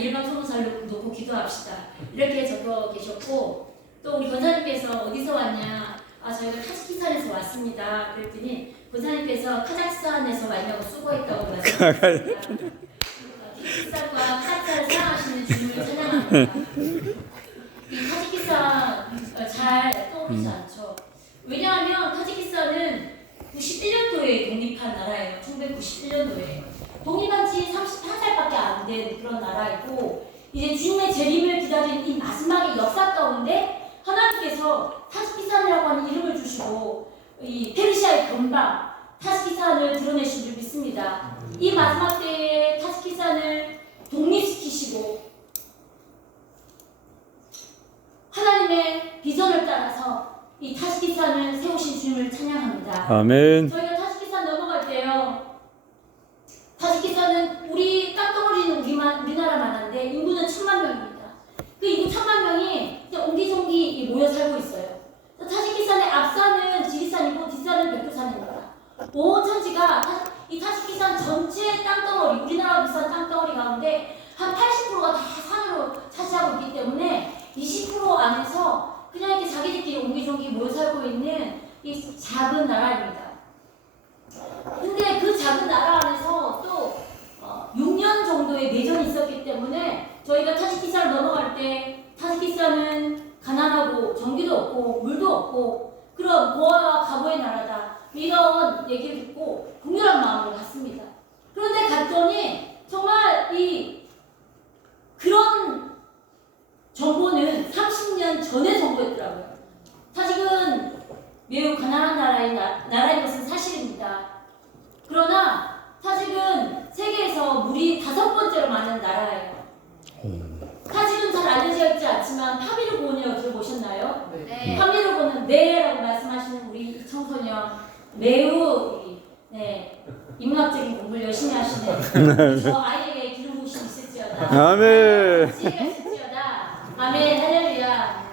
일반 성도사를 놓고 기도합시다. 이렇게 적어 계셨고, 또 우리 권사님께서 어디서 왔냐? 저희가 타지키스탄에서 왔습니다. 그랬더니 권사님께서 카자흐스탄에서 왔냐고 수고했다고 말씀하셨습니다. 타지키스탄과 카자흐스탄을 사랑하시는 주님을 찬양합니다. 이 타지키스탄 잘 떠오르지 않죠. 왜냐하면 타지키스탄은 91년도에 독립한 나라예요. 1991년도에. 독립한 지 31살밖에 안 된 그런 나라이고, 이제 주님의 재림을 기다리는 이 마지막의 역사 가운데 하나님께서 타지키스탄이라고 하는 이름을 주시고 이 페르시아의 변방 타지키스탄을 드러내신 줄 믿습니다. 이 마지막 때에 타지키스탄을 독립시키시고 하나님의 비전을 따라서 이 타지키스탄을 세우신 주님을 찬양합니다. 아멘. 저희가 타지키스탄 넘어갈 때요, 타지키스탄은 우리 땅덩어리는 우리나라만 한데 인구는 1000만 명입니다. 그 인구 1000만 명이 옹기종기 모여 살고 있어요. 타지키스탄의 앞산은 지리산이고 뒷산은 백두산입니다. 온 천지가 이 타지키스탄 전체 땅덩어리, 우리나라와 비슷한 땅덩어리 가운데 한 80%가 다 산으로 차지하고 있기 때문에 20% 안에서 그냥 이렇게 자기들끼리 옹기종기 모여 살고 있는 이 작은 나라입니다. 근데 그 작은 나라 안에서 또 6년 정도의 내전이 있었기 때문에 저희가 타지키스탄을 넘어갈 때 타지키스탄은 가난하고 전기도 없고 물도 없고 그런 고아와 가보의 나라다, 이런 얘기를 듣고 공렬한 마음으로 갔습니다. 그런데 갔더니 정말 그런 정보는 30년 전의 정보였더라고요. 타직은 매우 가난한 나라인 것은 사실입니다. 그러나 타직은 세계에서 물이 5번째로 많은 나라예요. 타직은 잘 알려져 있지 않지만 파미르고원이라고 들어보셨나요? 네. 파미르고는 네라고 말씀하시는 우리 청소년, 매우 인문학적인 공부를 열심히 하시는 저 아이에게 기름 부으심이 있을지어다. 아멘. 지혜가 있을지어다. 아멘. 할렐루야.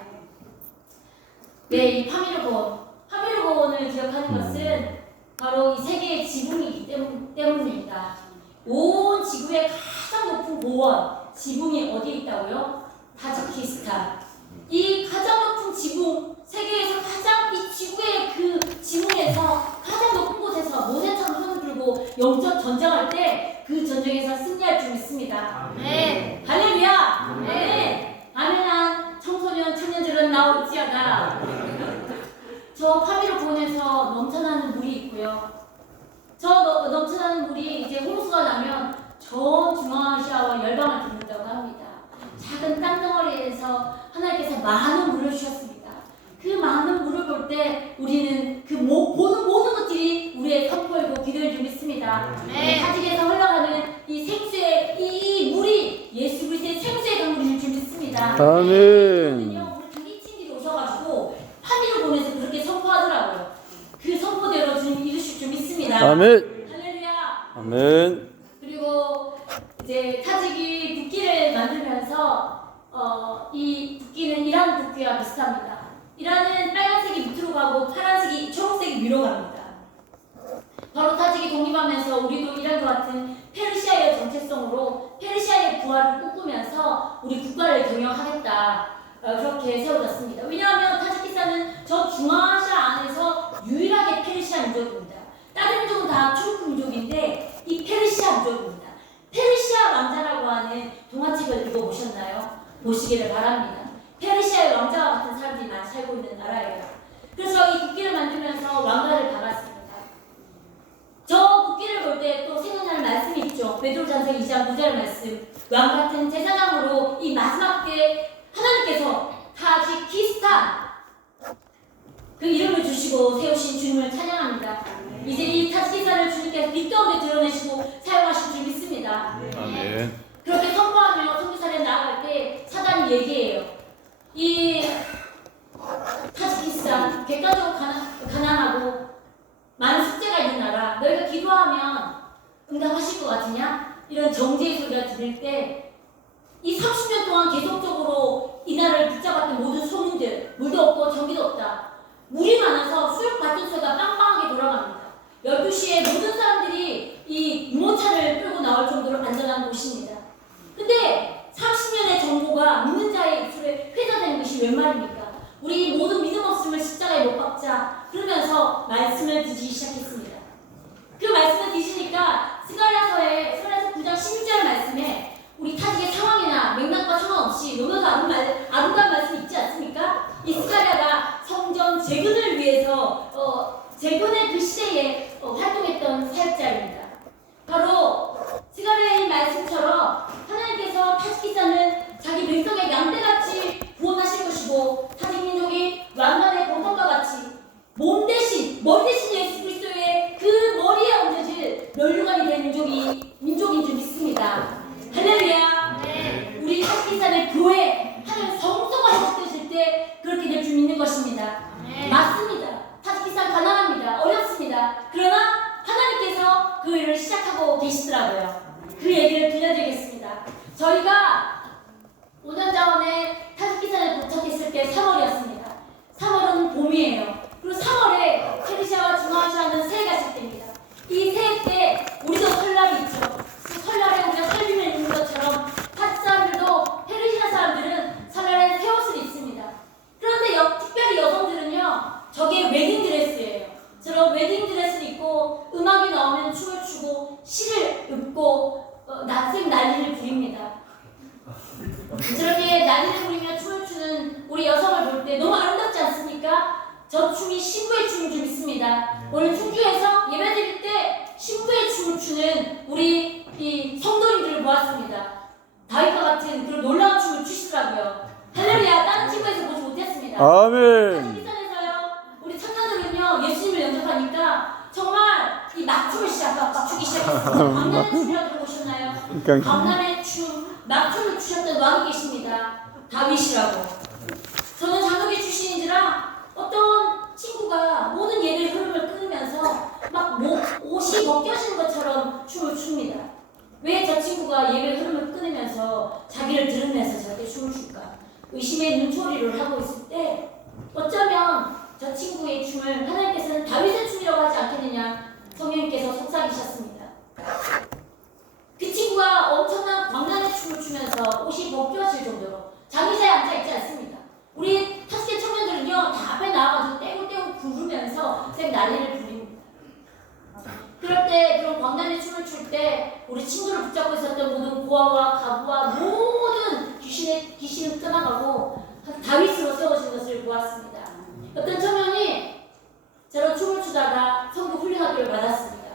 네, 이 파미르고원을 기억하는 것은 바로 이 세계의 지붕이기 때문입니다. 온 지구의 가장 높은 고원, 지붕이 어디에 있다고요? 타지키스탄. 이 가장 높은 지붕, 세계에서 가장 이 지구의 그 지붕에서 가장 높은 곳에서 모세처럼 손을 들고 영적 전쟁할 때 그 전쟁에서 승리할 줄 믿습니다. 네. 할렐루야. 네. 아멘한 청소년, 청년들은 나올지어다. 저 파미르고원에서 넘쳐나는 물이 있고요. 저 넘쳐나는 물이 이제 홍수가 나면 전 중앙아시아와 열방을 드는다고 합니다. 작은 땅덩어리에서 하나님께서 많은 물을 주셨습니다. 그 많은 물을 볼 때 우리는 그 보는 모든 것들이 우리의 선포이고 기도일 줄 믿습니다. 타직에서 흘러가는 이 생수의 이 물이 예수 그리스도의 생수의 강물일 줄 믿습니다. 아멘. 우리 당기친들이 오셔가지고 파미르고원에서 그렇게 선포하더라고요. 그 선포대로 주님 이루실 줄 믿습니다. 아멘. 할렐루야. 아멘. 그리고 이제 타직이 국기를 만들면서 이 국기는 이란 국기와 비슷합니다. 이란은 빨간색이 밑으로 가고 파란색이 초록색이 위로 갑니다. 바로 타직이 독립하면서 우리도 이란과 같은 페르시아의 정체성으로 페르시아의 부활을 꿈꾸면서 우리 국가를 경영하겠다, 그렇게 세워졌습니다. 왜냐하면 타지키스탄은 저 중앙아시아 안에서 유일하게 페르시아 민족입니다. 다른 민족은 다 투르크 민족인데 이 페르시아 민족입니다. 페르시아 왕자라고 하는 동화책을 읽어보셨나요? 보시기를 바랍니다. 페르시아의 왕자와 같은 사람들이 많이 살고 있는 나라예요. 그래서 이 국기를 만들면서 왕가를 박았습니다. 저 국기를 볼 때 또 생각나는 말씀이 있죠. 베드로전서 2장 9절 말씀. 왕 같은 제사장으로 이 마지막 때 하나님께서 타지키스탄 그 이름을 주시고 세우신 주님을 찬양합니다. 이제 이 타지키스탄을 주님께서 빛 가운데 드러내시고 사용하실 줄 믿습니다. 아멘. 그렇게 선포하며 선교사에 나아갈 때 사단이 얘기해요. 이 타지키스탄 객관적으로 가난하고 많은 숙제가 있는 나라, 너희가 기도하면 응답하실 것 같으냐? 이런 정죄의 소리가 들릴 때 이 30년 동안 계속적으로 이 나라를 붙잡았던 모든 소민들, 물도 없고 전기도 없다. 물이 많아서 수력 발전소가 빵빵하게 돌아갑니다. 12시에 모든 사람들이 이 유모차를 끌고 나올 정도로 안전한 곳입니다. 근데 30 것이 웬 말입니까? 우리 모든 믿음 없음을 십자가에 못 박자. 그러면서 말씀을 드시기 시작했습니다. 그 말씀을 드시니까 스가랴서 9장 16절 말씀에 우리 타직의 상황이나 맥락과 상관없이 너무나도 아름다운 말씀이 있지 않습니까? 이 스가랴가 성전 재건을 위해서 재건의 그 시대에 활동했던 사역자입니다. 바로 스가랴의 말씀처럼 하나님께서 타직기사는 자기 백성의 양떼같이 구원하실 것이고 타직민족이 왕관의 보상과 같이 몸 대신 머리 대신 예수 그리스도의 그 머리에 얹어질 멸류관이 된 민족인 줄 믿습니다. 할렐루야. 네. 우리 타직기사는 교회 하나님 성소가 회복되실 때 그렇게 될 줄 믿는 것입니다. 네. 맞습니다. 타직기사는 가난합니다. 어렵습니다. 그러나 하나님께서 그 일을 시작하고 계시더라고요. 그 얘기를 들려드리겠습니다. 저희가 5년 전에 타직기사를 도착했을 때 3월이었습니다. 3월은 봄이에요. 그리고 3월에 페르시아와 중앙아시아는 새해가 시작됩니다. 이 새해 때 우리도 설날이 있죠. 그 설날에 우리가 설빔을 입는 것처럼 타직 사람들도 페르시아 사람들은 설날에 새 옷을 입습니다. 그런데 특별히 여성들은요, 저게 웨딩드레스예요. 저런 웨딩드레스를 입고 음악이 나오면 춤을 추고 시를 읊고 난생 난리를 부립니다. 저렇게 난리를 부리며 춤을 추는 우리 여성을 볼 때 너무 아름답지 않습니까? 저 춤이 신부의 춤인 줄 믿습니다. 오늘 충주에서 예배드릴 때 신부의 춤을 추는 우리 이 성도님들을 보았습니다. 다윗과 같은 그런 놀라운 춤을 추시더라고요. 할렐루야. 다른 친구에서 보지 못했습니다. 아멘. 우리 청년들은요, 예수님을 영접하니까 정말 이 막춤을 추기 시작했어요. 강남의 춤이라고 들어보셨나요? 강남의 춤, 막춤을 추셨던 왕이 계십니다. 다윗이라고. 저는 장로교 출신인지라 어떤 친구가 모든 예배의 흐름을 끊으면서 막 옷이 벗겨지는 것처럼 춤을 춥니다. 왜 저 친구가 예배의 흐름을 끊으면서 자기를 드러내서 저렇게 춤을 출까? 의심의 눈초리를 하고 있을 때 어쩌면 저 친구의 춤을 하나님께서는 다윗의 춤이라고 하지 않겠느냐 성령님께서 속삭이셨습니다. 그 친구가 엄청난 광란의 춤을 추면서 옷이 벗겨질 정도로 장의자에 앉아있지 않습니다. 우리 타직의 청년들은요, 다 앞에 나와가지고 떼굴떼굴 부르면서 난리를 부립니다. 그럴 때 그런 광란의 춤을 출 때 우리 친구를 붙잡고 있었던 모든 고아와 가부와 모든 귀신은 떠나가고 다윗으로 세워진 것을 보았습니다. 어떤 청년이 저런 춤을 추다가 성교 훈련학교를 받았습니다.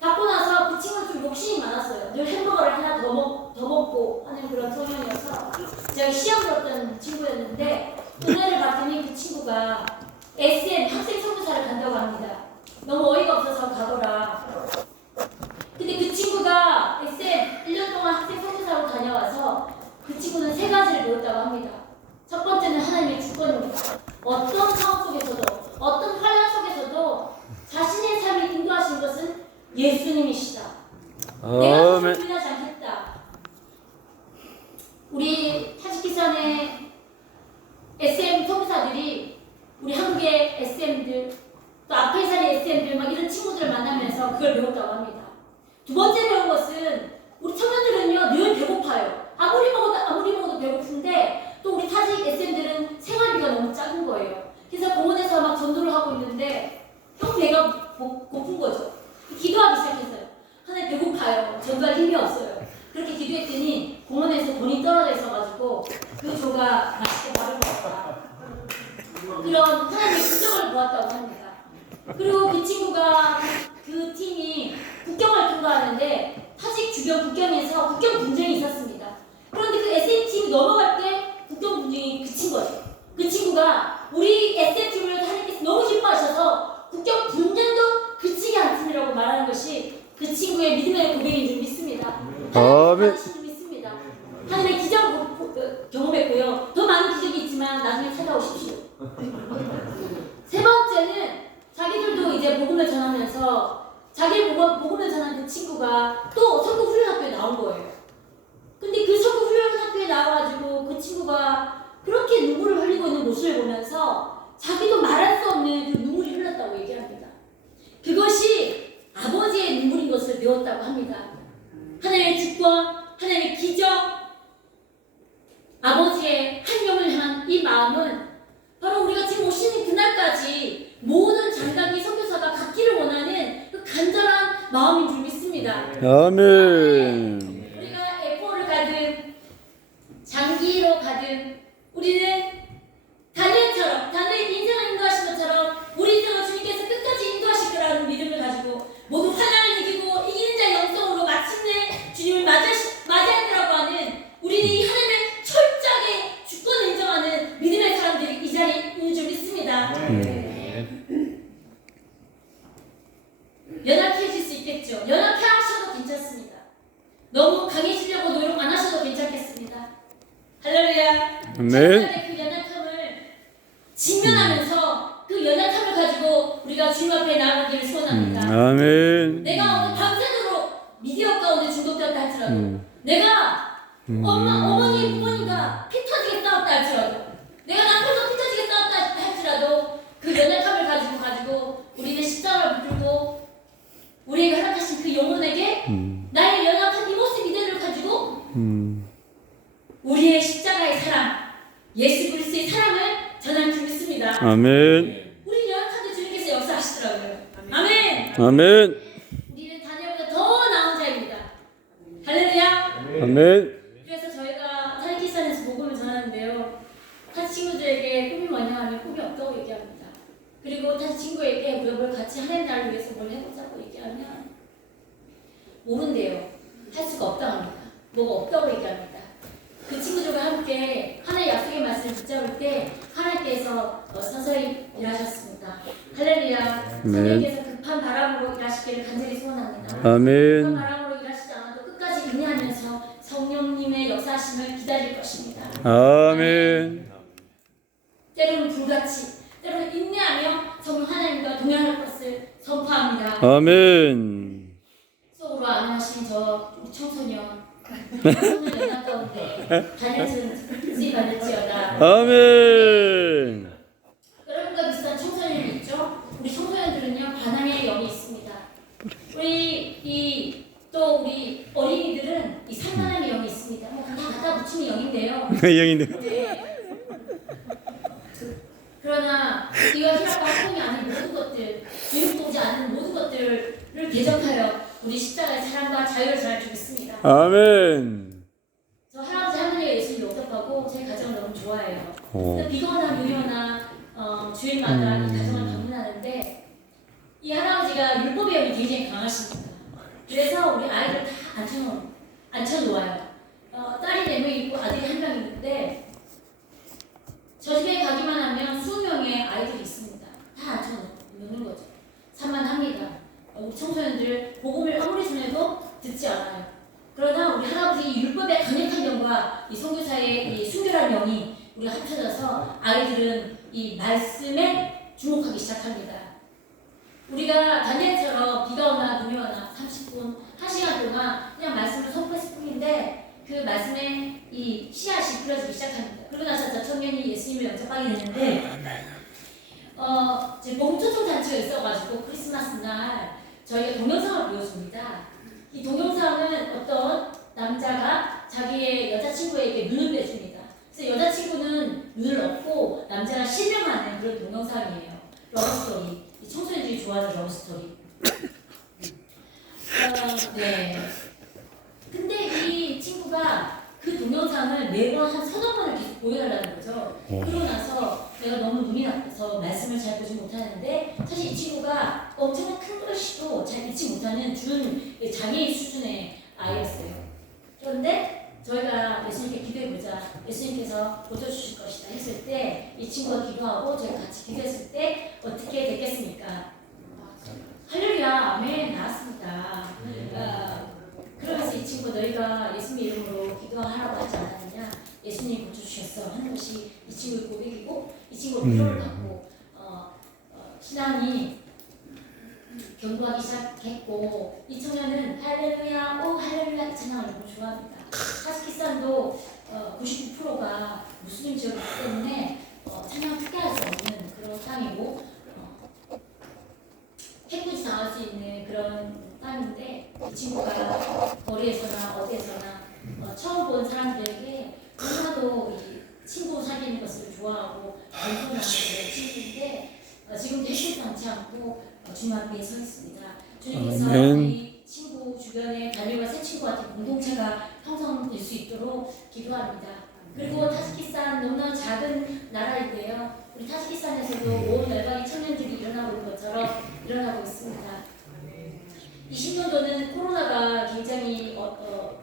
받고 나서 그 친구는 좀 욕심이 많았어요. 늘 햄버거를 하나 더 먹고 하는 그런 청년이어서 제가 시험 들었던 친구였는데 은혜를 받더니 그 친구가 SM 학생 선교사를 간다고 합니다. 너무 어이가 없어서 가더라. 근데 그 친구가 SM 1년 동안 학생 선교사로 다녀와서 그 친구는 3가지를 배웠다고 합니다. 첫 번째는 하나님의 주권입니다. 어떤 상황 속에서도 어떤 환란 속에서도 자신의 삶을 인도하신 것은 예수님이시다. 내가 그것을 부인하지 않겠다. 우리 타직기산의 SM 선교사들이 우리 한국의 SM들 또 앞에 사는 SM들 막 이런 친구들을 만나면서 그걸 배웠다고 합니다. 두 번째 배운 것은 우리 청년들은요 늘 배고파요. 아무리 먹어도 배고픈데 또 우리 타직 SM들은 생활비가 너무 작은 거예요. 그래서 공원에서 막 전도를 하고 있는데 형 배가 고픈 거죠. 기도하기 시작했어요. 하나님 배고파요. 전도할 힘이 없어요. 그렇게 기도했더니 공원에서 돈이 떨어져 있어가지고 그 조가 맛있게 밥을 먹었다. 그런 하나님의 기적을 보았다고 합니다. 그리고 그 친구가 그 팀이 국경을 통과하는데 타직 주변 국경에서 국경 분쟁이 있었습니다. 그런데 그 SM팀이 넘어갈 때 국경 분쟁이 그친 거죠. 그 친구가 우리 SM팀을 하나님께서 너무 기뻐하셔서 국경 분쟁도 그치지 않습니다라고 말하는 것이 그 친구의 믿음의 고백인 줄 믿습니다. 하나님의 기적을 줄 믿습니다. 하나님의 기적을 경험했고요. 더 많은 기적이 있지만 나중에 찾아오십시오. 세 번째는 자기들도 이제 복음을 전하면서 자기 복음을 전한 그 친구가 또 선교 훈련학교에 나온 거예요. 근데 그 선교 훈련학교에 나와가지고 그 친구가 그렇게 눈물을 흘리고 있는 모습을 보면서 자기도 말할 수 없는 그 눈물이 흘렀다고 얘기합니다. 그것이 아버지의 눈물인 것을 배웠다고 합니다. 하나님의 주권, 하나님의 기적, 아버지의 한 영을 향한 이 마음은 바로 우리가 지금 오시는 그날까지 모든 장단기 선교사가 갖기를 원하는 그 간절한 마음인 줄 믿습니다. 아멘. 우리가 F4를 가든 장기로 가든 우리는 다니엘처럼, 다니엘 인생을 인도하신 것처럼 우리 인생을 주님께서 끝까지 인도하실 거라는 믿음을 가지고 모두 환난을 이기고 이기는 자의 영성으로 마침내 주님을 맞이할 거라고 하는 우리는 이 하나님의 철저하게 주권을 인정하는 믿음의 사람들이 이 자리에 있는 줄 믿습니다. 연약해질 수 있겠죠. 연약해 하셔도 괜찮습니다. 너무 강해지려고 노력 안 하셔도 괜찮겠습니다. 할렐루야. 아멘. 그 연약함을 직면하면서 그 연약함을 가지고 우리가 주님 앞에 나아가기를 소원합니다. 아멘. 내가 오늘 밤새도록 미디어 가운데 중독되었다 할지라도 내가 어머니 부모님과 피 터지게 싸웠다 할지라도 내가 남편과 피 터지게 싸웠다 할지라도 그 연약함을 가지고 우리는 십자가를 붙들고 우리에게 허락하신 그 영혼에게 나의 연약한 이 모습 이대를 가지고 우리의 십자가의 사랑, 예수 그리스도의 사랑을 전할 줄 믿습니다. 아멘. 우리 연약한데 주님께서 역사하시더라고요. 아멘. 아멘. 우리는 다니엘보다 더 나은 자입니다. 할렐루야. 아멘. 그래서 저희가 타이키산에서 복음을 전하는데요. 타 친구들에게 꿈이 뭐냐 하면 꿈이 없다고 얘기합니다. 그리고 타 친구에게 우리가 같이 하나님 나라를 위해서 뭘 해보자고 얘기하면 모른대요. 할 수가 없다고 합니다. 뭐가 없다고 얘기합니다. 그 친구들과 함께 하나의 약속의 말씀을 붙잡을 때 하나님께서 서서히 일하셨습니다. 할렐루야. 성령께서 급한 바람으로 일하시기를 간절히 소원합니다. 아멘. 급한 바람으로 일하시지 않아도 끝까지 인내하면서 성령님의 역사하심을 기다릴 것입니다. 아멘. 때로는 불같이, 때로는 인내하며 성령 하나님과 동행할 것을 선포합니다. 아멘. 속으로 안 하신 저 우리 청소년 오늘 연합 가운데 다니엘처럼 쓰임 받을지어다. 아멘. 여러분과 비슷한 청소년이 있죠? 우리 청소년들은요 반항의 영이 있습니다. 우리 어린이들은 이 산만함의 영이 있습니다. 뭐 그냥 갖다 붙이는 영인데요. 영인데. 네. 그러나 이와 희락과 학통이 아닌 모든 것들, 유익되지 않은 모든 것들을 대적하여 우리 십자가의 사랑과 자유를 전할 줄 믿습니다. 아멘. 저 할아버지 할머니가 예수님 영접하고 제 가정을 너무 좋아해요. 비거나 무료나 주일마다 이 가정을 방문하는데 이 할아버지가 율법의 영이 굉장히 강하십니다. 그래서 우리 아이들 다 앉혀놓아요. 딸이 4명 있고 아들이 1명 있는데 저 집에 가기만 하면 20명의 아이들이 있습니다. 다 앉혀놓는 거죠. 산만합니다. 우리 청소년들 복음을 아무리 전해도 듣지 않아요. 그러나 우리 할아버지 이 율법의 강력한 영과 이 선교사의 이 순결한 영이 우리가 합쳐져서 아이들은 이 말씀에 주목하기 시작합니다. 우리가 다니엘처럼 비가 오나 눈이 오나 30분, 1시간 동안 그냥 말씀을 선포했을 뿐인데 그 말씀에 이 씨앗이 뿌려지기 시작합니다. 그러고 나서 저 청년이 예수님을 영접하게 되는데 이제 복음 초청 잔치가 있어가지고 크리스마스 날 저희가 동영상을 보여줍니다. 이 동영상은 어떤 남자가 자기의 여자친구에게 눈을 빼줍니다. 그래서 여자친구는 눈을 얻고 남자가 실명하는 그런 동영상이에요. 러브스토리. 이 청소년들이 좋아하는 러브스토리. 네. 근데 이 친구가 그 동영상을 매번 한 3-4번을 계속 보여달라는 거죠. 그러고 나서 내가 너무 눈이 나빠서 말씀을 잘 보지 못하는데 사실 이 친구가 엄청난 큰 글씨도 잘 읽지 못하는 장애인 수준의 아이였어요. 그런데 저희가 예수님께 기도해보자. 예수님께서 고쳐주실 것이다 했을 때 이 친구가 기도하고 저희가 같이 기도했을 때 어떻게 됐겠습니까? 할렐루야, 아멘, 나왔습니다. 그러면서 이 친구 너희가 예수님 이름으로 기도하라고 하지 않았느냐? 예수님이 고쳐주셨어 하는 것이 이 친구의 고백이고 이 친구가 위로를 받고 신앙이 견고하기 시작했고 이 청년은 할렐루야, 오 할렐루야 이 찬양을 너무 좋아합니다. 타지키산도 99%가 무슬림 지역이기 때문에 찬양을 크게 할 수 없는 그런 땅이고 해코지 당할 수 있는 그런 땅인데 이 친구가 거리에서나 어디에서나 처음 본 사람들에게 너무나도 이 친구 사귀는 것을 좋아하고 놓지 않고 주님 앞에 서 있습니다. 주님께서 아멘. 우리 친구 주변에 달릴과 새 친구 같은 공동체가 형성될 수 있도록 기도합니다. 그리고 타지키스탄 너무나 작은 나라인데요. 우리 타지키스탄에서도 온 열방의 청년들이 일어나고 있는 것처럼 일어나고 있습니다. 20년도는 코로나가 굉장히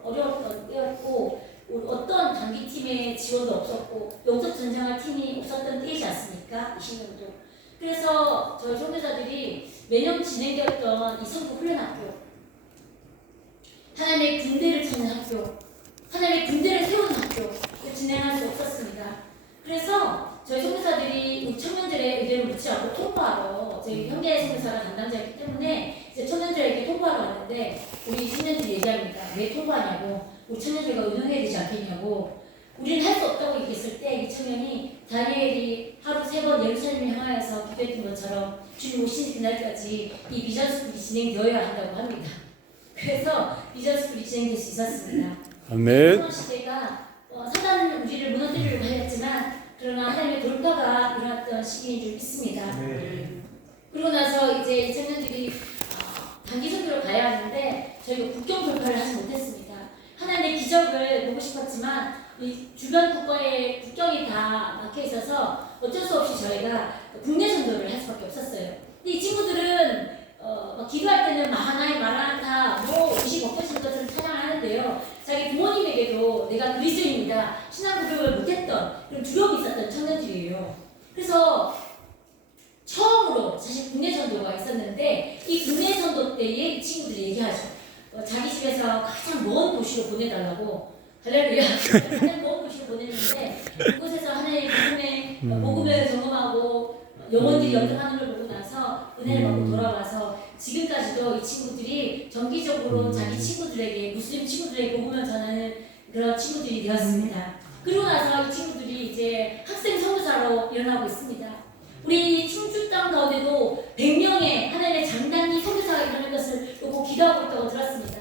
어려웠던 때였고 어떤 단기팀의 지원도 없었고 영적 전쟁할 팀이 없었던 때이지 않습니까? 20년도. 그래서 저희 선교사들이 매년 진행되었던 이 선교 훈련학교, 하나님의 군대를 찾는 학교, 하나님의 군대를 세우는 학교를 진행할 수 없었습니다. 그래서 저희 선교사들이 우리 청년들의 의견을 묻지 않고 통보하러, 저희 현계 선교사가 담당자이기 때문에 이제 청년들에게 통보하러 왔는데 우리 청년들이 얘기합니다. 왜 통보하냐고, 우리 청년들과 운영해야 되지 않겠냐고. 우리는 할 수 없다고 얘기했을 때 이 청년이 다니엘이 하루 3번 예루살렘을 향하여서 기도했던 것처럼 주님 오시는 그날까지 이 비전 스쿨이 진행되어야 한다고 합니다. 그래서 비전 스쿨이 진행될 수 있었습니다. 아멘. 코로나 시대가 사단은 우리를 무너뜨리려고 하였지만 그러나 하나님의 돌파가 일어났던 시기인 줄 믿습니다. 그리고 나서 이제 이 청년들이 단기 선교로 가야 하는데 저희가 국경 돌파를 하지 못했습니다. 하나님의 기적을 보고 싶었지만 이 주변 국가의 국경이 다 막혀 있어서 어쩔 수 없이 저희가 국내 선교를 할 수밖에 없었어요. 근데 이 친구들은 기도할 때는 하나의 마라나타, 옷이 벗겨진 것을 찬양하는데요. 자기 부모님에게도 내가 그리스도인이다 신앙 고백을 못했던 그런 두려움이 있었던 청년들이에요. 그래서 처음으로 사실 국내 선도가 있었는데 이 국내 선도 때에 이 친구들이 얘기하죠. 자기 집에서 가장 먼 도시로 보내달라고. 할렐루야. 가장 먼 도시로 보냈는데 그곳에서 하나님의 복음을 점검하고 영혼들이 연장하는 걸 보고 나서 은혜를 받고 돌아와서 지금까지도 이 친구들이 정기적으로 자기 친구들에게 무슬림 친구들에게 복음을 전하는 그런 친구들이 되었습니다. 그리고 나서 이 친구들이 이제 학생 선교사로 일어나고 있습니다. 우리 충주 땅 가운데도 100명의 하나님의 장단기 선교사가 일어날 것을 놓고 기도하고 있다고 들었습니다.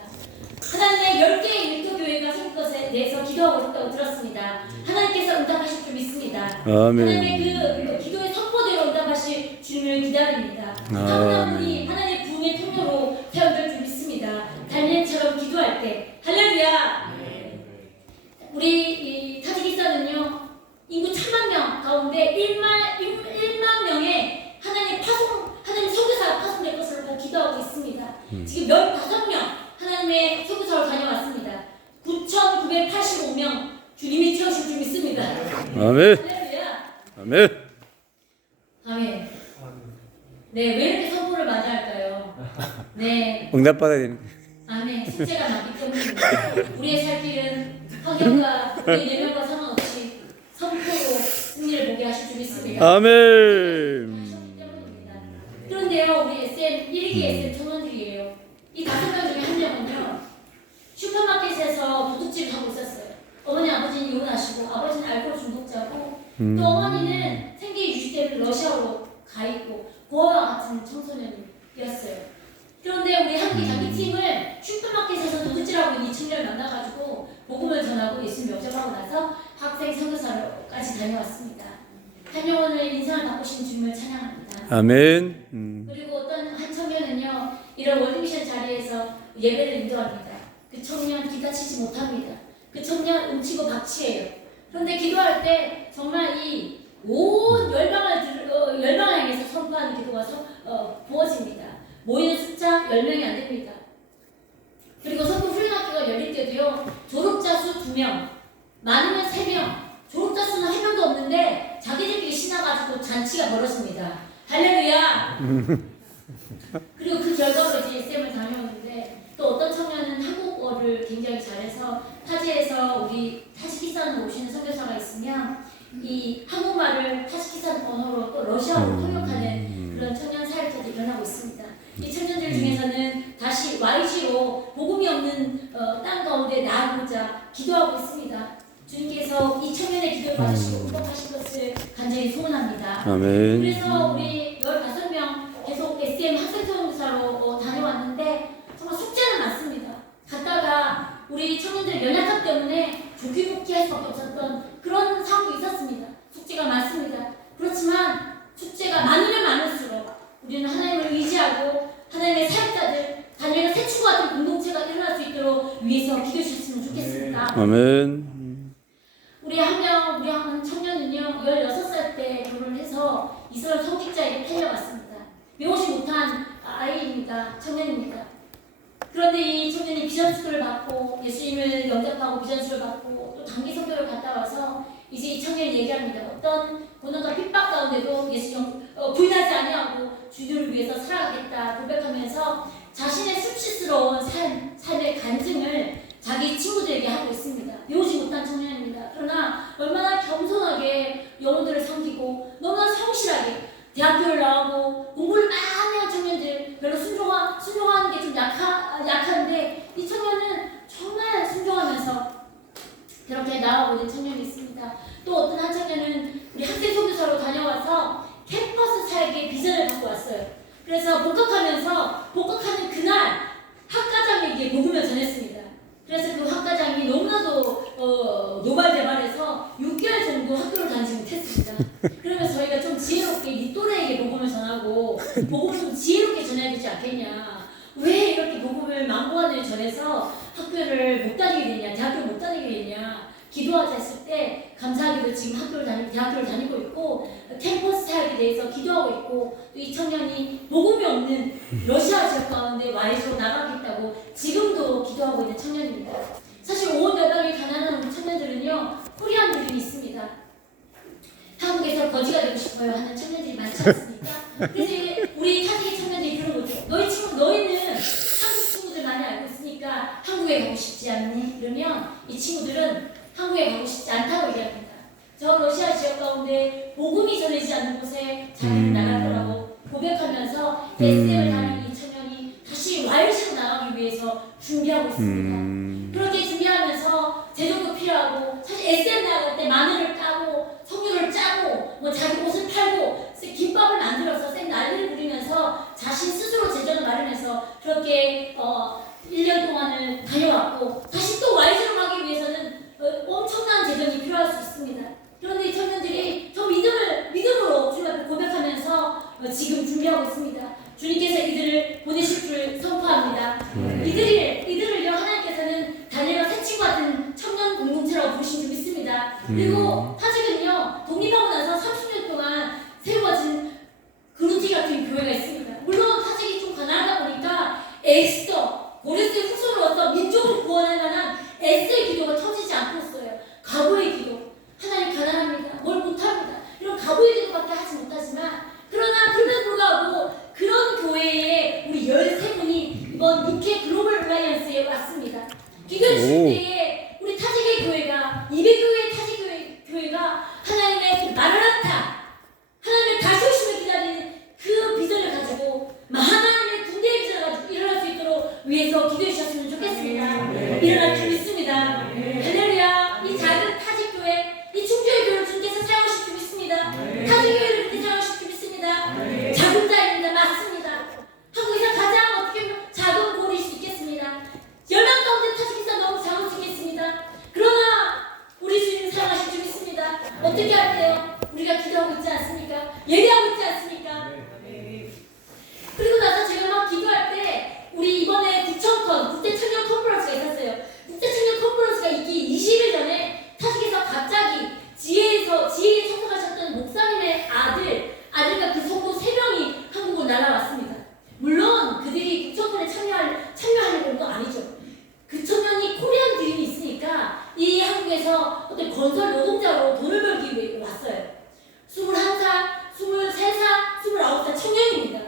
하나님의 10개의 일터교회가 생긴 것에 대해서 기도하고 있다고 들었습니다. 하나님께서 응답하실 줄 믿습니다. 아멘. 하나님의 그 기도의 선포대로 응답하실 주님을 기다립니다. 한 분이 하나님의 부흥의 통로로 태어날 줄 믿습니다. 다니엘처럼 기도할 때 할렐루야. 우리 이 타지키스탄은요 인구 1000만 명 가운데 1만 명의 하나님 선교사가 파송될 것을 보고 기도하고 있습니다. 지금 15명 하나님의 선교사로 다녀왔습니다. 9,985명 주님이 채우실 줄 믿습니다. 아멘. 할렐루야. 아멘. 아멘. 네, 왜 이렇게 선포를 많이 할까요? 네. 응답 받아야 되는. 아멘. 숙제가 많기 때문입니다. 우리의 살 길은 환경과 우리의 내면과 상관없이 선포로 승리를 보게 하실 줄 믿습니다. 아멘. 그런데요, 우리 SM 1기 SM 청년들이에요. 이 5명 중에 한 명은요, 슈퍼마켓에서 도둑질을 하고 있었어요. 어머니, 아버지는 이혼하시고, 아버지는 알코올 중독자고, 또 어머니는 생계 유지 때문에 러시아로 가 있고, 고아와 같은 청소년이었어요. 그런데 우리 한기 장기팀을 슈퍼마켓에서 도둑질하고 있는 이 청년을 만나가지고 복음을 전하고 예수님 영접하고 나서 학생 선교사로까지 다녀왔습니다. 한 영혼을 인생을 바꾸신 주님을 찬양합니다. 아멘. 그리고 어떤 한 청년은요 이런 월드미션 자리에서 예배를 인도합니다. 그 청년 기타 치지 못합니다. 그 청년 음치고 박치예요. 그런데 기도할 때 정말 이 온 열방을 향해서 선포하는 기도가 부어집니다. 모이는 숫자 10명이 안 됩니다. 그리고 선교 훈련학교가 열릴 때도요 졸업자 수 2명, 많으면 3명, 졸업자 수는 1명도 없는데 자기들끼리 신나가지고 잔치가 벌어집니다. 할렐루야. 그리고 그 결과로 이제 SM을 다녀오는데 또 어떤 청년은 한국어를 굉장히 잘해서 타지에서 우리 타지키스탄으로 오시는 선교사가 있으면 이 한국말을 타지키스탄 언어로 또 러시아어로 통역하는 그런 청년 사역자도 일어나고 있습니다. 이 청년들 중에서는 다시 YG로 복음이 없는 땅 가운데 나아가고자 기도하고 있습니다. 주님께서 이 청년의 기도를 받으시고 응답하실 것을 간절히 소원합니다. 아멘. 그래서 우리 15명 계속 SM 학생선교사로 다녀왔는데 정말 숙제는 많습니다. 갔다가 우리 청년들 연약함 때문에 조기복귀 할 수밖에 없었던 그런 상황도 있었습니다. 숙제가 많습니다. 그렇지만 숙제가 많으면 많을수록 우리 우리는 하나님을 의지하고 하나님의 사역자들, 다니엘과 새 친구 같은 공동체가 일어날 수 있도록 위해서 기도해 주셨으면 좋겠습니다. 아멘. 우리 한 청년은요, 16살 때 결혼을 해서 이스라엘 성직자에게 팔려갔습니다. 배우지 못한 아이입니다. 청년입니다. 그런데 이 청년이 비전스쿨을 받고 예수님을 영접하고 비전스쿨을 받고 또 단기 선교를 갔다 와서 이제 이 청년이 얘기합니다. 어떤 고난과 핍박 가운데도 부인하지 아니하고 주님을 위해서 살아가겠다 고백하면서 자신의 수치스러운 삶의 간증을 자기 친구들에게 하고 있습니다. 배우지 못한 청년입니다. 그러나 얼마나 겸손하게 영혼들을 섬기고 너무나 성실하게 대학교를 나오고 공부를 많이 한 청년들, 별로 순종하는 게 좀 약한데 이 청년은 정말 순종하면서 그렇게 나아오는 청년이 있습니다. 또 어떤 한 청년은 우리 학생 선교사로 다녀와서 캠퍼스 사역의 비전을 갖고 왔어요. 그래서 복학하는 그날 학과장에게 복음을 전했습니다. 그래서 그 학과장이 너무나도 노발대발해서 6개월 정도 학교를 다니지 못했습니다. 그러면서 저희가 좀 지혜롭게 네 또래에게 복음을 전하고 복음을 좀 지혜롭게 전해야 되지 않겠냐. 왜 이렇게 복음을 망고한을 전해서 학교를 못 다니게 되냐, 대학교를 못 다니게 되냐 기도하자 했을 때 감사하게도 지금 대학교를 다니고 있고 캠퍼스 사역에 대해서 기도하고 있고 또 이 청년이 복음이 없는 러시아 지역 가운데 와이즈로 나가겠다고 지금도 기도하고 있는 청년입니다. 사실 온 여당이 가난한 우리 청년들은요, 코리안 드림이 있습니다. 한국에서 거지가 되고 싶어요 하는 청년들이 많지 않습니까? 그래서 우리 타지기 청년들이 그런 거죠. 너희는 한국 친구들 많이 알고 있으니까 한국에 가고 싶지 않니? 이러면 이 친구들은 한국에 가고 싶지 않다고 얘기합니다. 저 러시아 지역 가운데 복음이 전해지지 않는 곳에 자기는 나갈 거라고 고백하면서 SM을 다니는 이 청년이 다시 YC로 나가기 위해서 준비하고 있습니다. 그렇게 준비하면서 재정도 필요하고 사실 SM 나갈 때 마늘을 까고 석류를 짜고 뭐 자기 옷을 팔고 김밥을 만들어서 쌩 난리를 부리면서 자신 스스로 재정을 마련해서 그렇게 1년 동안을 다녀왔고 다시 또 YC로 가기 위해서는 엄청난 재정이 필요할 수 있습니다. 그런데 이 청년들이 저 믿음으로 주님 앞에 고백하면서 지금 준비하고 있습니다. 주님께서 이들을 보내실 줄 선포합니다. 이들을요 하나님께서는 다니엘과 새 친구 같은 청년 공동체라고 부르신 줄 믿습니다. 그리고 타직은요 독립하고 나서 30년 동안 세워진 그루티 같은 교회가 있습니다. 물론 타직이 좀 가난하다 보니까 에스더 고레스의 후손으로서 민족을 구원할 만한 에스더의 기도가 터지지 않고 있어요. 각오의 기도. 하나님 가난합니다. 뭘 못합니다. 이런 각오의 기도밖에 하지 못하지만 그럼에도 불구하고 그런 교회에 우리 13분이 이번 UK 글로벌 얼라이언스에 왔습니다. 기도해 주실 때에 우리 타직의 교회가 200교회의 타직 교회가 하나님의 마라나타 하나님의 다시 오심을 기다리는 그 비전을 가지고 하나님의 군대의 비전을 가지고 일어날 수 있도록 위해서 기도해 주셨으면 좋겠습니다. 일어날 줄 믿습니다. 할렐루야. 이 작은 타직교회 이 충주의 교회를 주님께서 사용하실 줄 믿습니다. 타직교회를 그렇게 사용하실 줄 믿습니다. 작은 자입니다. 맞습니다. 한국에서 가장 어떻게 보면 작은 골일 수 있겠습니다. 10명 가운데 타직기사 너무 작을 수 있겠습니다. 그러나 우리 주님 사용하실 줄 믿습니다. 어떻게 할때요? 우리가 기도하고 있지 않습니까? 예배하고 있지 않습니까? 그리고 나서 제가 막 기도할 때 우리 이번에 국제 청년 컨퍼런스가 있었어요. 국제 청년 컨퍼런스가 있기 20일 전에 타직에서 갑자기 지혜에 참석하셨던 목사님의 아들과 그 성도 3명이 한국으로 날아왔습니다. 물론 그들이 국정원에 참여하려는 건 아니죠. 그 청년이 코리안 드림이 있으니까 이 한국에서 어떤 건설 노동자로 돈을 벌기 위해 왔어요. 21살, 23살, 29살 청년입니다.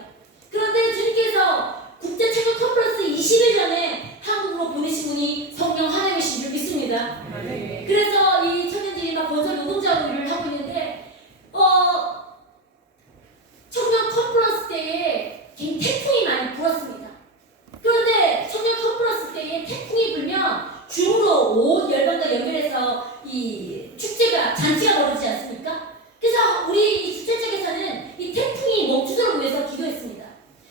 그런데 주님께서 국제 청년 컨퍼런스 20일 전에 한국으로 보내신 분이 성령 하나님이신 줄 믿습니다. 그래서 이 청년들이 막 건설 노동자로 일을 하고 있는데 청년 컨퍼런스 때에 태풍이 많이 불었습니다. 그런데 청년 컨퍼런스 때에 태풍이 불면 줌으로 온 열방과 연결해서 이 잔치가 벌어지지 않습니까? 그래서 우리 이 주최 측에서는 이 태풍이 멈추도록 위해서 기도했습니다.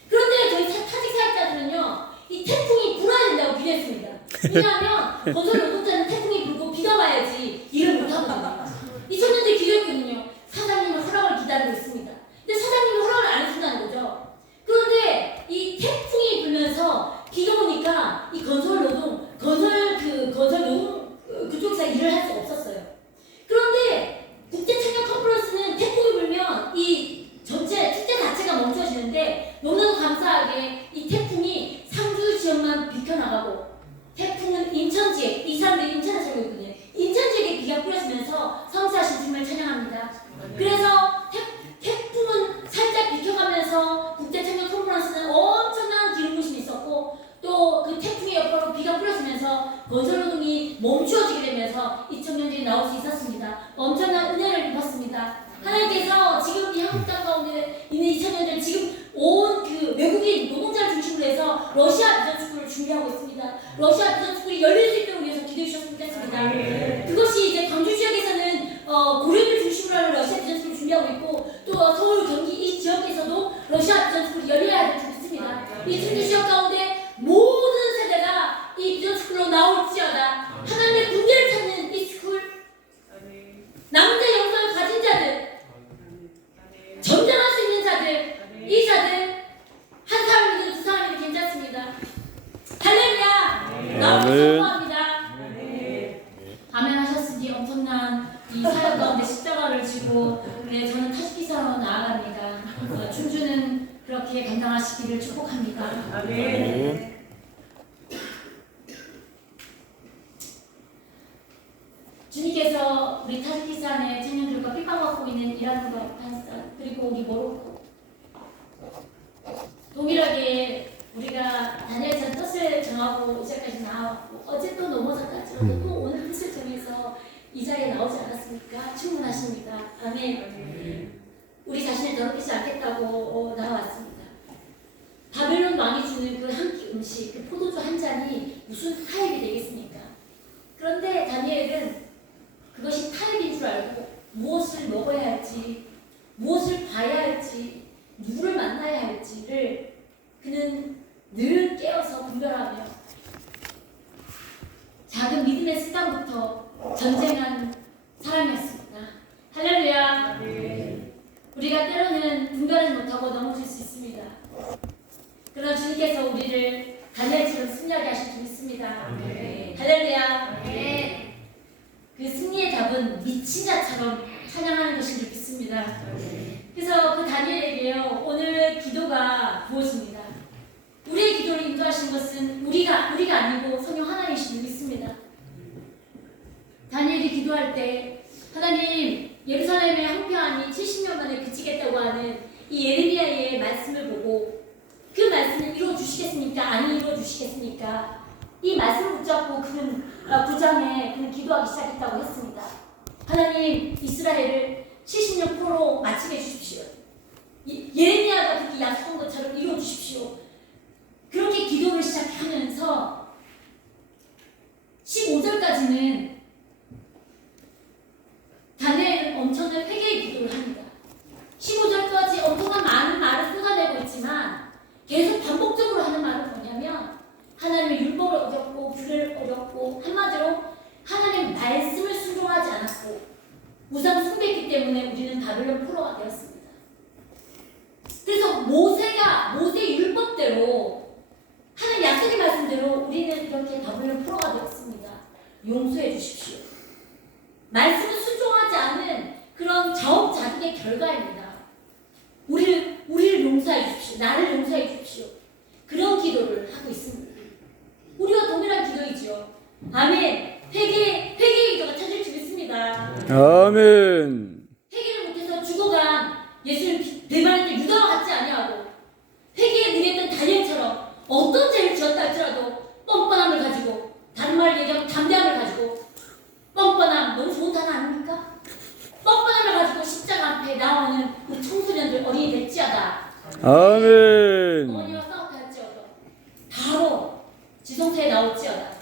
그런데 저희 타직 사역자들은요 이 태풍이 불어야 된다고 기도했습니다. 왜냐하면 건설 노동자는 태풍이 불고 비가 와야지 일을 못하거든요. 이 청년들이 기도했거든요. 사장님의 허락을 기다리고 있습니다. 근데 사장님이 허락을 안 해준다는 거죠. 수 있었습니다. 엄청난 은혜를 입었습니다. 하나님께서 지금 이 한국 땅 가운데 있는 2000년들 지금 온 그 외국인 노동자를 중심으로 해서 러시아 비전스쿨을 준비하고 있습니다. 러시아 비전스쿨이 열릴 수 있도록 위해서 기도해 주셨으면 좋겠습니다. 그것이 이제 광주 지역에서는 고려인을 중심으로 하는 러시아 비전스쿨을 준비하고 있고 또 서울 경기 이 지역에서도 러시아 비전스쿨이 열려야 될 줄 믿습니다. 이 충주 지역 가운데 모든 세대가 이 비전스쿨로 나올지어다. 하나님의 군대를 찾는 이 스쿨, 남자 영성을 가진 자들, 전쟁할 수 있는 자들, 이 자들 한 사람이든 두 사람이든 괜찮습니다. 할렐루야! 나오고 선포합니다. 아멘 하셨으니 엄청난 이 사역 가운데 십자가를 지고 저는 타지기사로 나아갑니다. 충주는 그렇게 감당하시기를 축복합니다. 아멘. 주님께서 우리 타지키스탄의 청년들과 핍박받고 있는 이란과 그리고 우리 모로코 동일하게 우리가 다니엘처럼 뜻을 정하고 이제까지 나왔고 어제 또 넘어졌다죠. 또 오늘 뜻을 정해서 이 자리에 나오지 않았습니까? 충분하십니다. 아멘. 우리 자신을 더럽히지 않겠다고 나왔습니다. 바벨론 왕이 주는 그 한 끼 음식, 그 포도주 한 잔이 무슨 타협이 되겠습니까? 그런데 다니엘은 그것이 타협인 줄 알고 무엇을 먹어야 할지, 무엇을 봐야 할지, 누구를 만나야 할지를 그는 늘 깨어서 분별하며 작은 믿음의 습관부터 전쟁한 사람이었습니다. 할렐루야. 우리가 때로는 분별하지 못하고 넘어질 수 있습니다. 그러나 주님께서 우리를 다니엘처럼 승리하게 하실 줄 믿습니다. 할렐루야. 그 승리의 답은 미친 자처럼 찬양하는 것인 줄 믿습니다. 그래서 그 다니엘에게요 오늘 기도가 부어집니다. 우리의 기도를 인도하신 것은 우리가 아니고 성령 하나님이신 줄 믿습니다. 다니엘이 기도할 때 하나님 예루살렘의 황폐함이 70년 만에 그치겠다고 하는 이 예레미야의 말씀을 보고 그 말씀을 이루어 주시겠습니까? 아니 이루어 주시겠습니까? 이 말씀을 붙잡고 그는 부장에 그는 기도하기 시작했다고 했습니다. 하나님 이스라엘을 70년 포로 마치게 해주십시오. 예레미야가 그렇게 약속한 것처럼 이루어 주십시오. 그렇게 기도를 시작하면서 15절까지는 다니엘은 엄청난 회개의 기도를 합니다. 15절까지 엄청난 많은 말을 쏟아내고 있지만 계속 반복적으로 하는 말은 뭐냐면 하나님의 율법을 어겼고 규례를 어겼고 한마디로 하나님의 말씀을 순종하지 않았고 우상 숭배했기 때문에 우리는 바벨론 포로가 되었습니다. 그래서 모세의 율법대로 하나님 약속의 말씀대로 우리는 이렇게 바벨론 포로가 되었습니다. 용서해 주십시오. 말씀을 순종하지 않는 그런 자업자득의 결과입니다. 우리를 용서해 주십시오. 나를 용서해 주십시오. 그런 기도를 하고 있습니다. 우리와 동일한 기도이죠. 아멘. 회개의 기도가 찾을 줄 믿습니다. 아멘. 회개를 못해서 죽어간 예수를 배반할 때 유다와 같지 아니하고 회개에 능했던 다니엘처럼 어떤 죄를 지었다 할지라도 뻔뻔함을 가지고 다른 말을 얘기하면 담대함을 가지고 뻔뻔함 너무 좋은 단어 아닙니까? 뻔뻔함을 가지고 십자가 앞에 나오는 우리 청소년들 어린이 될지어다. 아멘. 어머니와 싸웠다 할지어다. 바로 지성소에 나올지어다.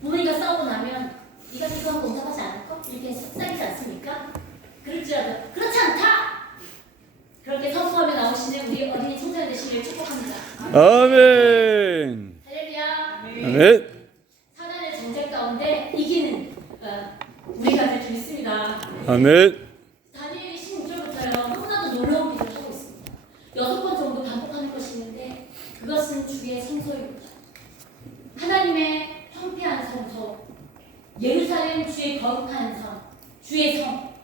부모님과 싸우고 나면 네가 기도하고 응답하지 않을 거? 이렇게 속삭이지 않습니까? 그럴지라도 그렇지 않다! 그렇게 선포하며 나오시는 우리 어린이 청소년 되시기를 축복합니다. 아멘. 할렐루야. 아멘. 사단의 정죄 가운데 이기는 우리가 될 줄 믿습니다. 아멘. 다니엘이 16절부터요 너무나도 놀라운 기도를 하고 있습니다. 6번 정도 반복하는 것이 있는데 그것은 주의 성소입니다. 하나님의 황폐한 성소, 예루살렘 주의 거룩한 성, 주의 성,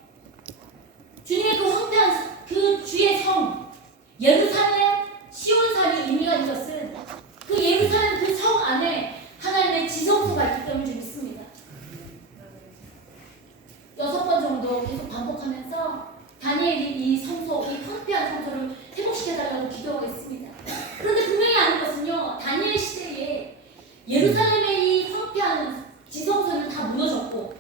주님의 그 황폐한 그 주의 성, 예루살렘 시온산이 의미가 있는 것은 그 예루살렘 그 성 안에 하나님의 지성소가 있기 때문에 믿습니다. 6번 정도 계속 반복하면서 다니엘이 이 성소, 이 황폐한 성소를 회복시켜달라고 기도하고 있습니다. 그런데 분명히 아는 것은요, 다니엘 시대에 예루살렘의 이 황폐한 지성소는 다 무너졌고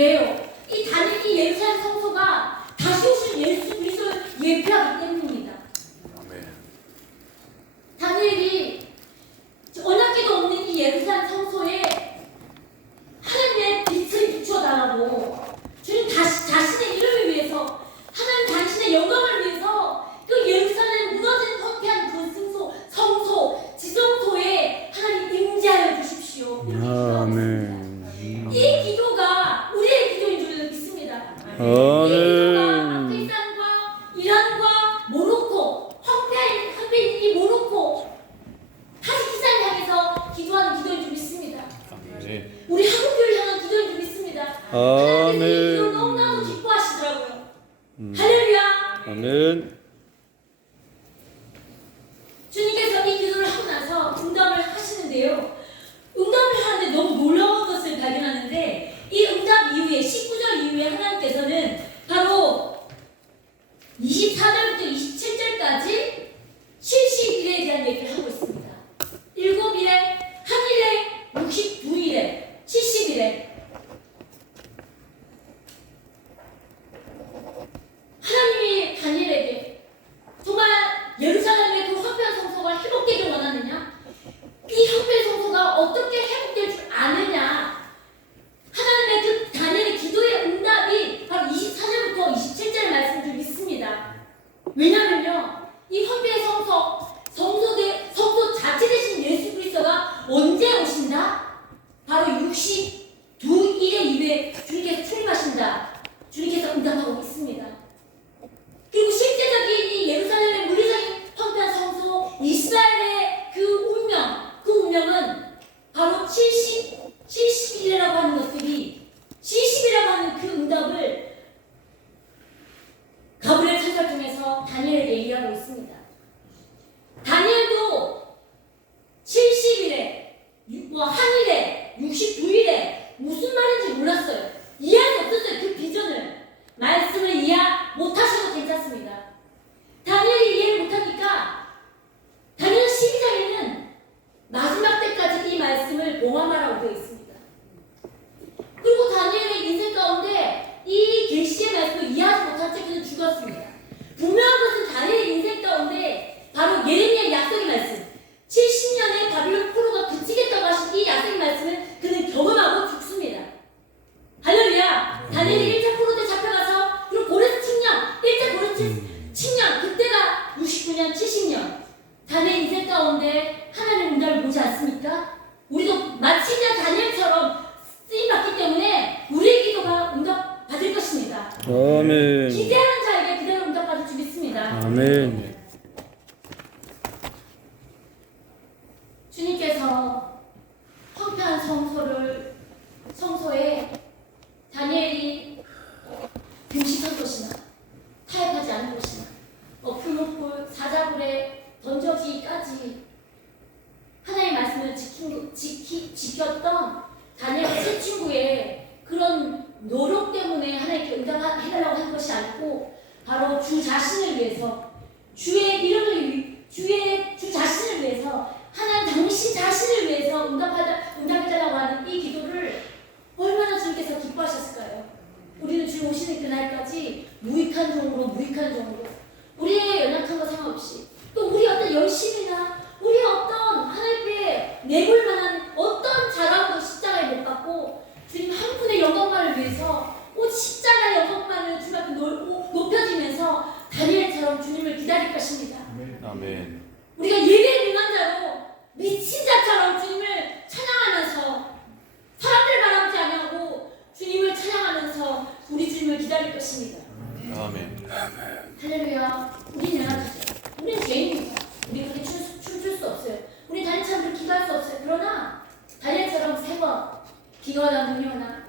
왜요? 이 예루살렘 성소가 다시 오실 예수 그리스도를 예표하기 때문입니다. 다니엘이 언약궤도 없는 이 예루살렘 성소에 하나님의 빛을 비춰달라고 주님 자신의 이름을 위해서 하나님 당신의 영광을 위해서 그 예루살렘 무너진 황폐한 그 성소 지성소에 하나님 임재하여 주십시오. 아멘. 이 기도가 우리의 기도인 줄 믿습니다. 이 아멘. 기도가 아프리칸과 이란과 모로코 황폐인 이 모로코 타지키스탄을 향해서 기도하는 기도인 줄 믿습니다. 우리 한국교를 향한 기도인 줄 믿습니다. 하나님께서 이 기도를 너무나도 기뻐하시더라고요. 할렐루야. 아멘. 주님께서 이 기도를 하고 나서 응답을 하시는데요. 응답을 하는데 너무 놀라운 것을 발견하는데 이 응답 이후에 19절 이후에 하나님께서는 바로 24절부터 27절까지 70일에 대한 얘기를 하고 있습니다. 7일에, 한일에, 69일에, 70일에 하나님이 다니엘에게 정말 예루살렘의 그 황폐한 성소가 회복되길 원하느냐? 이 황폐한 성소가 어떻게 회복될 줄 아느냐? 하나님의 그 다니엘의 기도의 응답이 바로 24절부터 27절 말씀을 믿습니다. 왜냐면요, 이 황폐의 성소 자체 되신 예수 그리스도가 언제 오신다? 바로 62일의 이후에 주님께서 출입하신다. 주님께서 응답하고 있습니다. 그리고 실제적인 이 예루살렘의 물리적인 황폐한 성소, 이스라엘의 그 운명은 바로 70일이라고 하는 것들이 70이라고 하는 그 응답을 가브리엘 천사를 통해서 다니엘에게 얘기하고 있습니다. 다니엘도 70일에, 한일에, 69일에 무슨 말인지 몰랐어요. 이해할 수 없었어요. 그 비전을. 말씀을 이해 못하셔도 괜찮습니다. 다니엘이 이해를 못하니까 다니엘 12장에는 마지막 때까지 이 말씀을 봉함하라고 되어 있습니다. 그리고 다니엘의 인생 가운데 이 계시의 말씀을 이해하지 못한 채 그는 죽었습니다. 분명한 것은 다니엘의 인생 가운데 바로 예레미야의 약속의 말씀 70년의 바빌론 포로가 그치겠다고 하신 이 약속의 말씀을 그는 경험하고 죽습니다. 할렐루야. 다니엘이 1차 포로 때 잡혀가서 그리고 고레스 칙령 1차 고레스 칙령 그때가 69년 70년 다니엘 인생 가운데 하나님의 응답을 보지 않습니까? 우리도 마치 그냥 다니엘처럼 쓰임받기 때문에 우리의 기도가 응답 받을 것입니다. 아멘. 기대하는 자에게 그대로 응답 받을 줄 믿습니다. 아멘. 주님께서 황폐한 성소에 다니엘이 금식한 것이나 타협하지 않은 것이나 풀무풀 사자굴에 던져지기까지 하나님의 말씀을 지켰던 다니엘 세 친구의 그런 노력 때문에 하나님께 응답해달라고 한 것이 아니고 바로 주 자신을 위해서 주의 이름을 주 자신을 위해서 하나님 당신 자신을 위해서 응답해달라고 하는 이 기도를 얼마나 주님께서 기뻐하셨을까요? 우리는 주님 오시는 그날까지 무익한 종으로 우리의 연약한 거 상관없이 또 우리 어떤 열심이나 우리 어떤 하나님께 내볼 만한 어떤 자랑도 십자가에 못 받고 주님 한 분의 영광만을 위해서 십자가의 영광만을 주님 앞에 높여지면서 다니엘처럼 주님을 기다릴 것입니다. 아멘. 우리가 예배의 능한자로 미친 자처럼 주님을 찬양하면서 사람들 바라보지 아니하고 주님을 찬양하면서 우리 주님을 기다릴 것입니다. 아멘. 할렐루야. 우리는 연약하죠. 우리는 죄인입니다. 우리 그렇게 춤출 수 없어요. 우리 다니엘처럼 기도할 수 없어요. 그러나 다니엘처럼 세 번 기도하다 능력나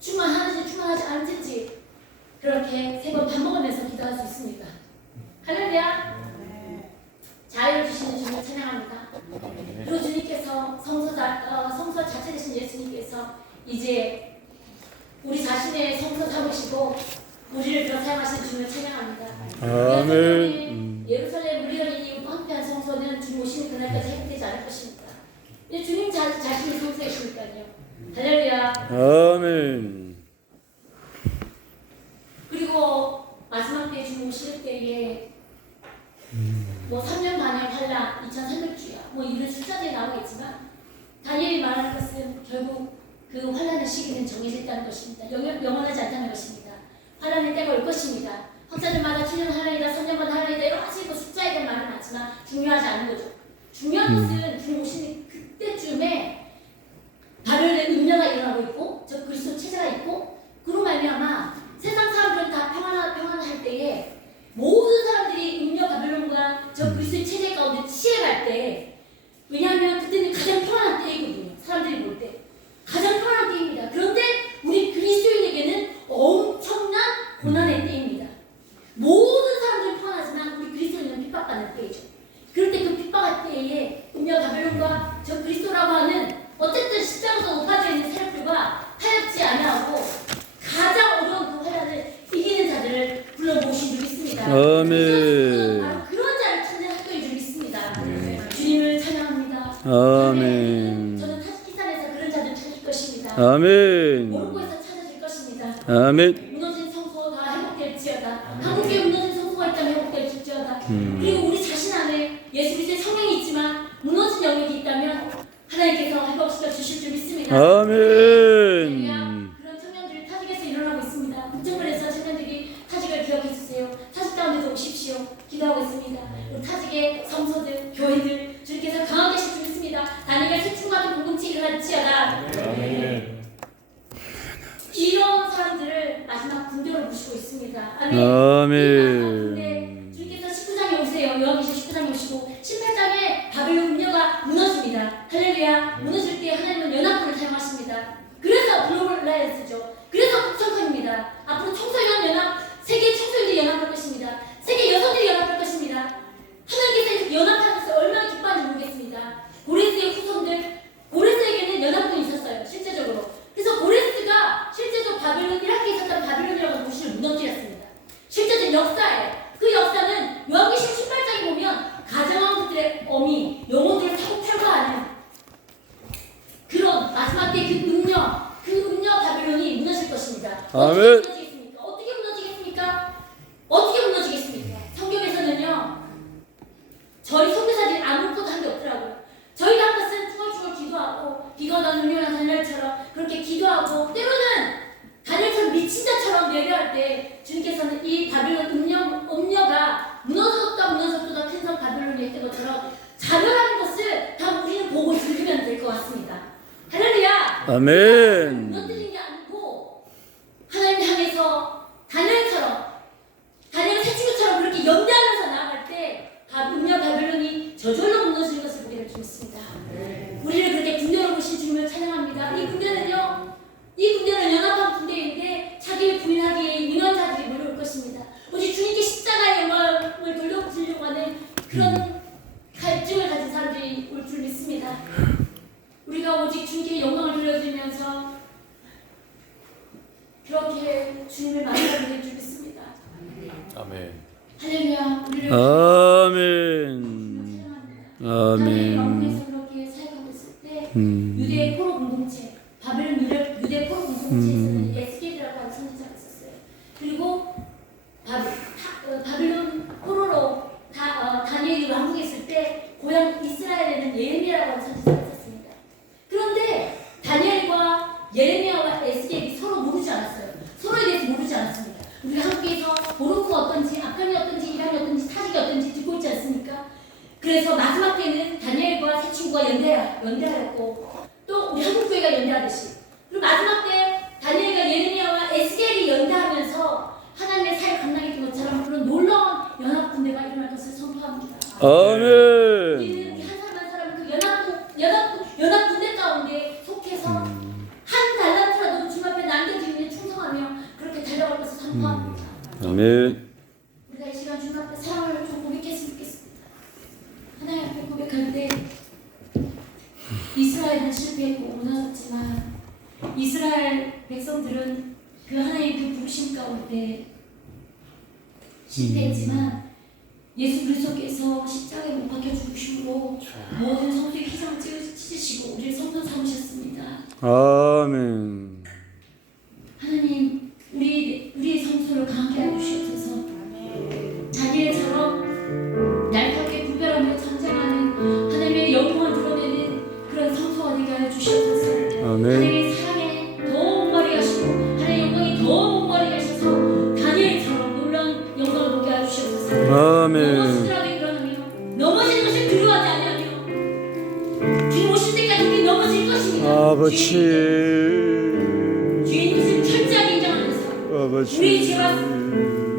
충만하지 않을지 그렇게 세 번 반복하면서 기도할 수 있습니다. 할렐루야. 자유를 주시는 주님을 찬양합니다. 그리고 주님께서 성소 자체 되신 예수님께서 이제 우리 자신의 성소 삼으시고 우리를 그렇게 사용하시는 주님을 찬양합니다. 아멘. 예루살렘 물리적인 황폐한 성소는 주님 오시는 그날까지 회복되지 않을 것입니다. 주님 자신이 성소이시니까요. 할렐루야. 아멘. 마지막 때에 주님 오실 때에 뭐 3년 반의 환란, 2300주야 뭐 이런 숫자들이 나오겠지만 다니엘이 말하는 것은 결국 그 환란의 시기는 정해져 있다는 것입니다. 영원하지 않다는 것입니다. 환란의 때가 올 것입니다. 학자들마다 7년 환란이다, 3년 반 환란이다 여러 가지 숫자에 대한 말이 많지만 중요하지 않은 거죠. 중요한 것은 주님 오시는 그때쯤에 바벨론의 음녀가 일어나고 있고 저 그리스도 체제가 있고 그로 말미암아 세상 사람들은 다 평안할 때에 모든 사람들이 음녀 바벨론과 저 그리스도의 체제 가운데 치해갈 때 왜냐하면 그때는 가장 평안한 때이거든요. 사람들이 볼 때 가장 평안한 때입니다. 그런데 우리 그리스도인에게는 엄청난 고난의 때입니다. 모든 사람들은 평안하지만 우리 그리스도인은 핍박받는 때이죠. 그럴 때 그 핍박할 때에 음녀 바벨론과 저 그리스도라고 하는 어쨌든 십자가에서 높아져 있는 세력들과 타협지 아니하고 가장 어려운 그 환란을 이기는 자들을 불러 모신 줄 믿습니다. 아멘. 바로 그런 자를 찾는 학교인 줄 믿습니다. 주님을 찬양합니다. 아멘. 저는 타지키산에서 그런 자들 찾을 것입니다. 아멘. 모로코에서 찾아질 것입니다. 아멘. 무너진 성소 다 회복될지어다. 한국에 무너진 성소가 있다면 회복될지어다. 그리고 우리 자신 안에 예수 그리스도의 성령이 있지만 무너진 영역이 있다면 하나님께서 회복시켜 주실 줄 믿습니다. 아멘. 그런 청년들이 타직에서 일어나고 있습니다. 국정원에서 청년들이 타직을 기억해 주세요. 타직 가운데도 오십시오. 기도하고 있습니다. 우리 타직의 성소들, 교회들 주님께서 강하게 하실 줄 믿습니다. 다니엘 세충과도 공동체 일어날지어다. 아멘. 이런 사람들을 마지막 군대로 모시고 있습니다. 아멘. 아멘. 주님께서 19장에 오세요. 여호와께서 19장에 오시고 18장에 바벨론 음녀가 무너집니다. 할렐루야. 무너질 때 하나님은 연합군을 사용하십니다. 그래서 글로벌 라이언스죠. 그래서 북청소입니다. 앞으로 청소년 연합, 세계 청소년들이 연합할 것입니다. 세계 여성들이 연합할 것입니다. 하나님께서 연합하는 것을 얼마나 기뻐하는지 모르겠습니다. 고레스의 후손들, 고레스에게는 연합군이 있었어요. 실제적으로. 그래서 고레스가 실제적으로 바벨론, 이라크에 있었던 바벨론이라고 하는 도시를 무너뜨렸습니다. 실제적 역사에 그 역사는 요한계시록 18장에 보면 가정왕들의 어미, 영혼들을 사고 팔과하는 그런 마지막 때 그 음녀 바벨론이 무너질 것입니다. 아멘. 어떻게 무너지겠습니까? 어떻게 무너지겠습니까? 성경에서는요, 저희 선교사들이 아무것도 한 게 없더라고요. 저희가 한 것은 중얼중얼 기도하고 비가 오나 눈이 오나 다니엘처럼 그렇게 기도하고 때로는 다니엘처럼 미친 자처럼 예배할 때 주님께서는 이 바벨론 음녀가 무너졌다 큰 성 바벨론이 했던 것처럼 자멸하는 것을 다 우리는 보고 즐기면 될 것 같습니다. 할렐루야. 아멘. 무너뜨린 게 아니고 하나님 향해서 다니엘처럼 다니엘 새 친구처럼 그렇게 연대하면서 나아갈 때 음녀 바벨론이 저절로 무너지는 것을 보게 될 줄 믿습니다. 우리를 그렇게 군대로 보신 주님을 찬양합니다. 이 군대는 연합한 군대인데 자기를 부인하기에 유능한 자들이 몰려올 것입니다. 오직 주님께 십자가의 영광을 돌려드리려고 하는 그런 갈증을 가진 사람들이 올 줄 믿습니다. 우리가 오직 주님께 영광을 돌려드리면서 그렇게 주님을 만나게 될 줄 믿습니다. 아멘. 할렐루야. 우리를 아멘. 하나님의 아멘. 왕국에서 그렇게 사역하고 있을 때 유대 포로 공동체, 바벨론 유대 포로 공동체에서는 에스겔이라고 하는 선지자가 있었어요. 그리고 바벨론 포로로 다니엘이 왕국에 있을 때 고향 이스라엘에는 예레미야라고 하는 선지자가 있었습니다. 그런데 다니엘과 예레미야와 에스겔이 서로 모르지 않았어요. 서로에 대해서 모르지 않았습니다. 우리가 한국에서 모로코가 어떤지, 아프간이 어떤지, 이란이 어떤지, 타직이 어떤지 듣고 있지 않습니까? 그래서 마지막 때는 다니엘과 새 친구가 연대하였고 또 우리 한국교회가 연대하듯이 그리고 마지막 때 다니엘과 예레미야와 에스겔이 연대하면서 하나님의 사역 감당했던 것처럼 그런 놀라운 연합 군대가 일어날 것을 선포합니다. 아멘. 우리는 한 사람 한 사람 그 연합 군대 가운데 속해서 한 달란트라도 주님 앞에 남겨드리며 충성하며 그렇게 달려갈 것을 선포합니다. 아멘. 우리가 이 시간 주님 앞에 사랑을 좀 고백했으면 좋겠습니다. 하나님 앞에 고백할 때 이스라엘은 실패했고 무너졌지만 이스라엘 백성들은 그 하나님의 그 부르심 가운데 실패했지만 예수 그리스도께서 십자가에 못 박혀 죽으심으로 모든 성도의 희생을 찢으시고 우리를 성도 삼으셨습니다. 아멘. 하나님 우리의 성소를 강하게 하여 주시옵소서. 넘어지더라도 일어나며 넘어지는 것을 두려워하지 아니하며 주님 오실 때까지 우리 넘어질 것입니다. 아버지, 주인 것을 철저하게 인정하면서 아버지, 우리 죄와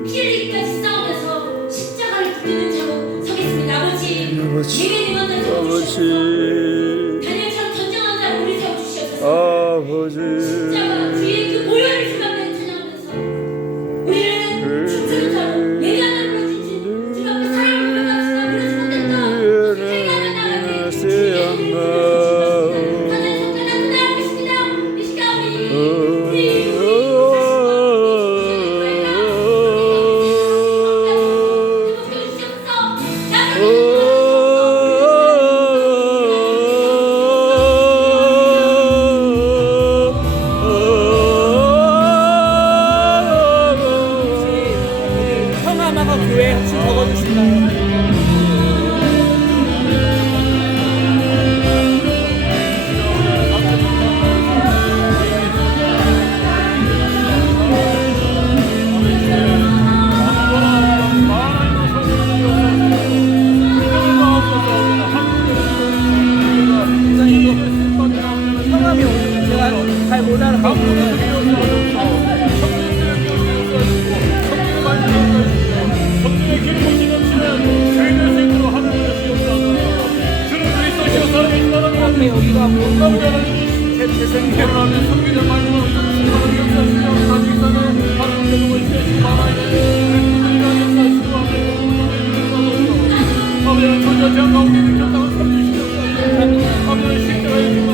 피 흘리기까지 싸우면서 십자가를 붙드는 자로 서겠습니다. 아버지, 아버지, 예배 능원자 세워주시옵소서. 아버지, 다니엘처럼 전쟁하는 자를 우리 세워주시옵소서. 아버지, 십자가 주의 그 모혈을 주님께 찬양하면서 우리를 춤추는 자로 예배하는 자로 부르짖지 주님 앞에 사랑을 고백합시다. 그러지 못했다. 행하는 나가게 주의 이름을 부르짖습니다. 하나님 정말 나타나고 계십니다. 이 시간 우리 성하마가 교회 혹시 적어주실까요? 성함이 제가 잘 못 알아듣고 성령의 기름이 넘치는 저희들 생으로 하나님을 시옵소서. 주는 그리스도시요 사람이 따라가는 여기가 뭐 제 생명을 하는 성기를 마지막으로 하나님 역사시며 다시 땅에 하나님 되는 것이 말아야 되는 그들이가 역사시고 아버지 전자 대학 가운데 미쳤다고 삼주시옵소서. 아버지 십자가의 주먹을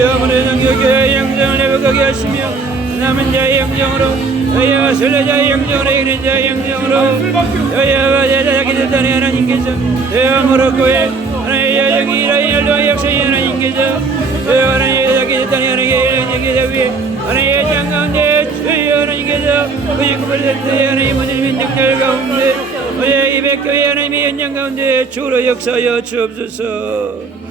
여러분의 영역의 영정을 회복하게 하시며 남은 자의 영정으로 여호와 설레자의 영정으로 이기는 자의 영정으로 여호와 제자자기 됐다니 하나님께서 여호와로 고해 하나님의 여정이 일하여 열도와 역사의 하나님께서 여호와 하나님의 제자기 됐다니 하나님의 제자 위에 하나님의 장 가운데 주여 하나님께서 99%의 하나님의 모든 민족들 가운데 우리의 200교회 하나님의 연장 가운데 주로 역사하여 주옵소서.